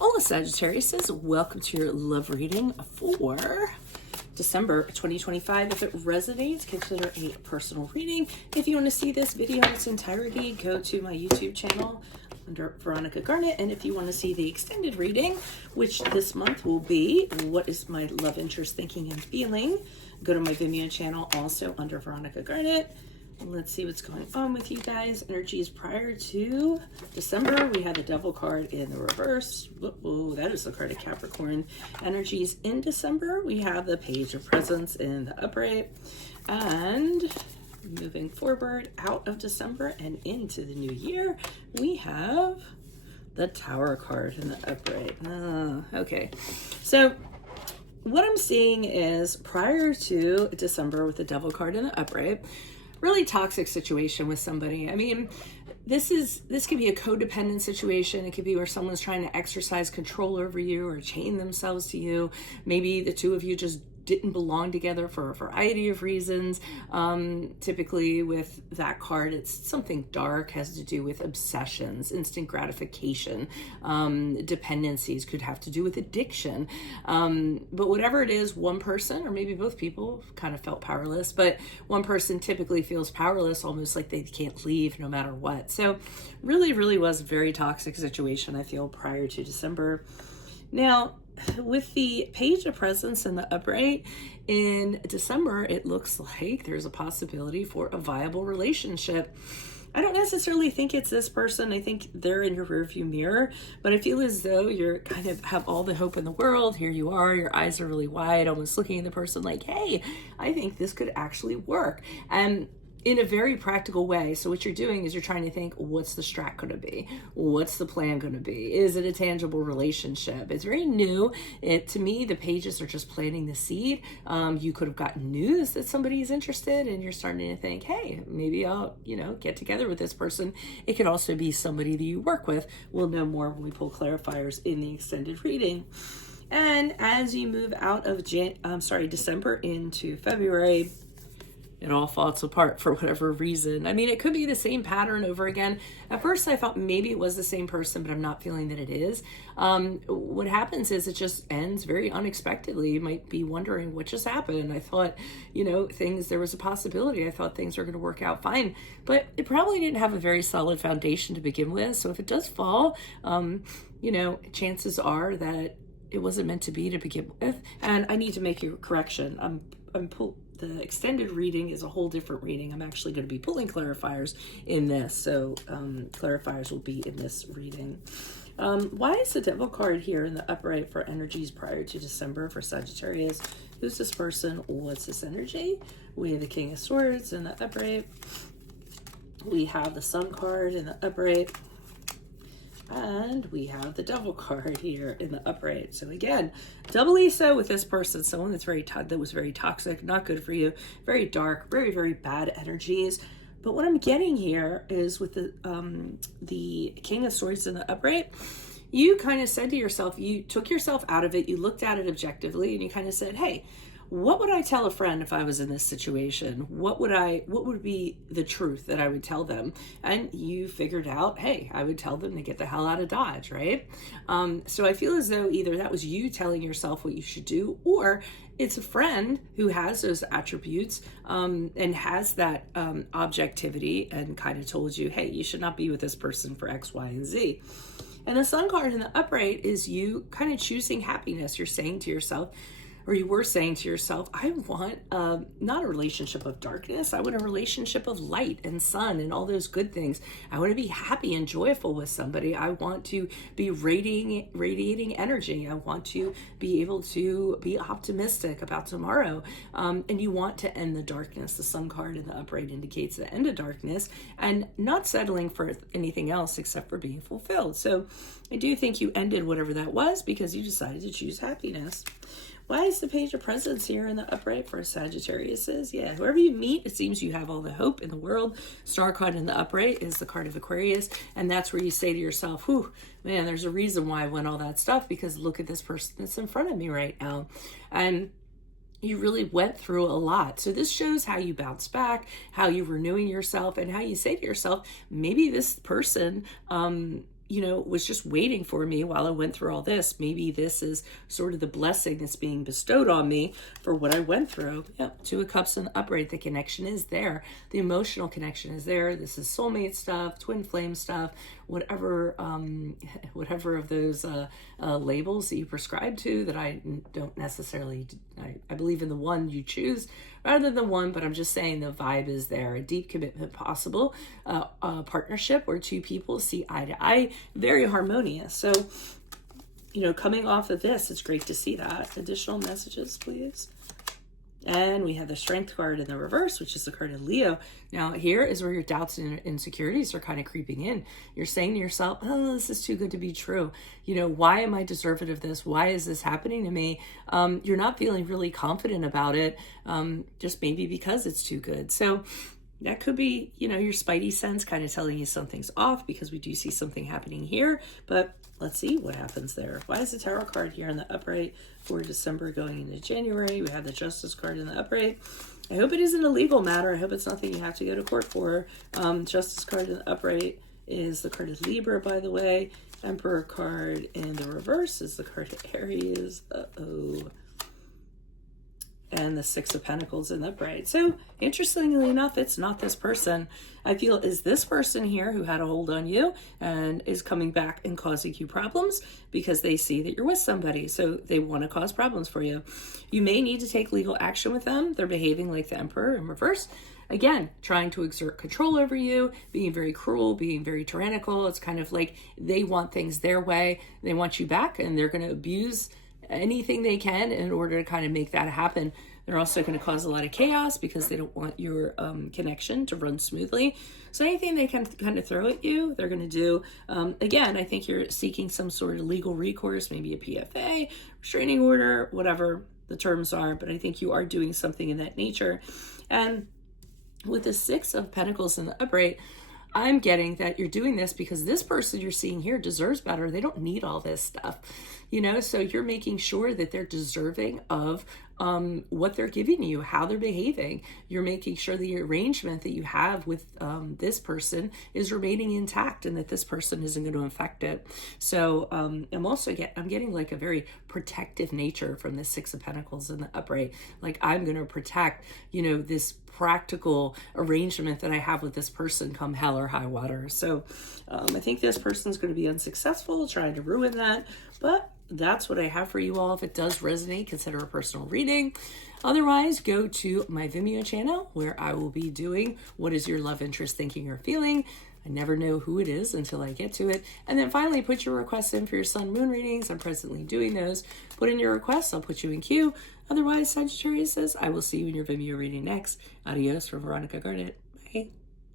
Hola Sagittarius, welcome to your love reading for December 2025. If it resonates, consider a personal reading. If you want to see this video in its entirety, go to my YouTube channel under Veronica Garnet. And if you want to see the extended reading, which this month will be What is My Love Interest Thinking and Feeling, go to my Vimeo channel also under Veronica Garnet. Let's see what's going on with you guys. Energies prior to December. We had the Devil card in the reverse. Whoa, that is the card of Capricorn. Energies in December. We have the Page of Presents in the upright. And moving forward out of December and into the new year, we have the Tower card in the upright. Okay. So what I'm seeing is prior to December with the Devil card in the upright, really toxic situation with somebody. I mean, this could be a codependent situation. It could be where someone's trying to exercise control over you or chain themselves to you. Maybe the two of you just didn't belong together for a variety of reasons. Typically with that card, it's something dark, has to do with obsessions, instant gratification, dependencies, could have to do with addiction. But whatever it is, one person or maybe both people kind of felt powerless, but one person typically feels powerless, almost like they can't leave no matter what. So really was a very toxic situation, I feel, prior to December. Now, with the Page of Presents in the upright in December, it looks like there's a possibility for a viable relationship. I don't necessarily think it's this person. I think they're in your rearview mirror, but I feel as though you're kind of have all the hope in the world. Here you are, your eyes are really wide, almost looking at the person like, hey, I think this could actually work. And in a very practical way. So what you're doing is you're trying to think, what's the strat going to be? What's the plan going to be? Is it a tangible relationship? It's very new. To me, the pages are just planting the seed. You could have gotten news that somebody's interested and you're starting to think, hey, maybe I'll, get together with this person. It could also be somebody that you work with. We'll know more when we pull clarifiers in the extended reading. And as you move out of December into February, it all falls apart for whatever reason. I mean, it could be the same pattern over again. At first, I thought maybe it was the same person, but I'm not feeling that it is. What happens is it just ends very unexpectedly. You might be wondering what just happened. I thought, there was a possibility. I thought things were going to work out fine, but it probably didn't have a very solid foundation to begin with. So if it does fall, chances are that it wasn't meant to be to begin with. And I need to make a correction. The extended reading is a whole different reading. I'm actually going to be pulling clarifiers in this. So clarifiers will be in this reading. Why is the Devil card here in the upright for energies prior to December for Sagittarius? Who's this person? What's this energy? We have the King of Swords in the upright. We have the Sun card in the upright. And we have the Devil card here in the upright. So again, doubly so with this person, someone that's that was very toxic, not good for you, very dark, very bad energies. But what I'm getting here is with the King of Swords in the upright, you kind of said to yourself, you took yourself out of it, you looked at it objectively, and you kind of said, hey, what would I tell a friend if I was in this situation? What would be the truth that I would tell them? And you figured out, hey, I would tell them to get the hell out of Dodge, right? So I feel as though either that was you telling yourself what you should do, or it's a friend who has those attributes and has that objectivity and kind of told you, hey, you should not be with this person for X, Y, and Z. And the Sun card in the upright is you kind of choosing happiness. You're saying to yourself, or you were saying to yourself, I want not a relationship of darkness. I want a relationship of light and sun and all those good things. I want to be happy and joyful with somebody. I want to be radiating energy. I want to be able to be optimistic about tomorrow. And you want to end the darkness. The Sun card in the upright indicates the end of darkness and not settling for anything else except for being fulfilled. So I do think you ended whatever that was because you decided to choose happiness. Why is the Page of Presents here in the upright for Sagittarius? Yeah, whoever you meet, it seems you have all the hope in the world. Star card in the upright is the card of Aquarius, and that's where you say to yourself, whew, man, there's a reason why I won all that stuff, because look at this person that's in front of me right now. And you really went through a lot. So this shows how you bounce back, how you're renewing yourself, and how you say to yourself, maybe this person was just waiting for me while I went through all this. Maybe this is sort of the blessing that's being bestowed on me for what I went through. Yep, Two of Cups in the upright. The connection is there. The emotional connection is there. This is soulmate stuff, twin flame stuff, whatever of those labels that you prescribe to that I don't necessarily, I believe in the one you choose rather than one, but I'm just saying the vibe is there. A deep commitment possible, a partnership where two people see eye to eye, very harmonious. So, coming off of this, it's great to see that. Additional messages, please. And we have the Strength card in the reverse, which is the card of Leo. Now, here is where your doubts and insecurities are kind of creeping in. You're saying to yourself, oh, this is too good to be true. Why am I deserving of this? Why is this happening to me? You're not feeling really confident about it, just maybe because it's too good. So that could be, your spidey sense kind of telling you something's off, because we do see something happening here. But let's see what happens there. Why is the Tower card here in the upright for December going into January? We have the Justice card in the upright. I hope it isn't a legal matter. I hope it's nothing you have to go to court for. Justice card in the upright is the card of Libra, by the way. Emperor card in the reverse is the card of Aries. And the Six of Pentacles in the upright. So interestingly enough, it's not this person. I feel is this person here who had a hold on you and is coming back and causing you problems because they see that you're with somebody. So they want to cause problems for you. You may need to take legal action with them. They're behaving like the Emperor in reverse. Again, trying to exert control over you, being very cruel, being very tyrannical. It's kind of like they want things their way. They want you back, and they're going to abuse anything they can in order to kind of make that happen. They're also going to cause a lot of chaos because they don't want your connection to run smoothly. So anything they can kind of throw at you, they're going to do. Again, I think you're seeking some sort of legal recourse, maybe a PFA, restraining order, whatever the terms are. But I think you are doing something in that nature. And with the Six of Pentacles in the upright, I'm getting that you're doing this because this person you're seeing here deserves better. They don't need all this stuff, so you're making sure that they're deserving of what they're giving you, how they're behaving. You're making sure the arrangement that you have with this person is remaining intact and that this person isn't going to affect it. So I'm getting like a very protective nature from the Six of Pentacles in the upright. Like I'm going to protect, this practical arrangement that I have with this person come hell or high water. So I think this person's going to be unsuccessful trying to ruin that, but that's what I have for you all. If it does resonate, consider a personal reading. Otherwise, go to my Vimeo channel where I will be doing What is Your Love Interest Thinking or Feeling? I never know who it is until I get to it. And then finally, put your requests in for your sun moon readings. I'm presently doing those. Put in your requests. I'll put you in queue. Otherwise, Sagittarius says, I will see you in your Vimeo reading next. Adios from Veronica Garnett. Bye.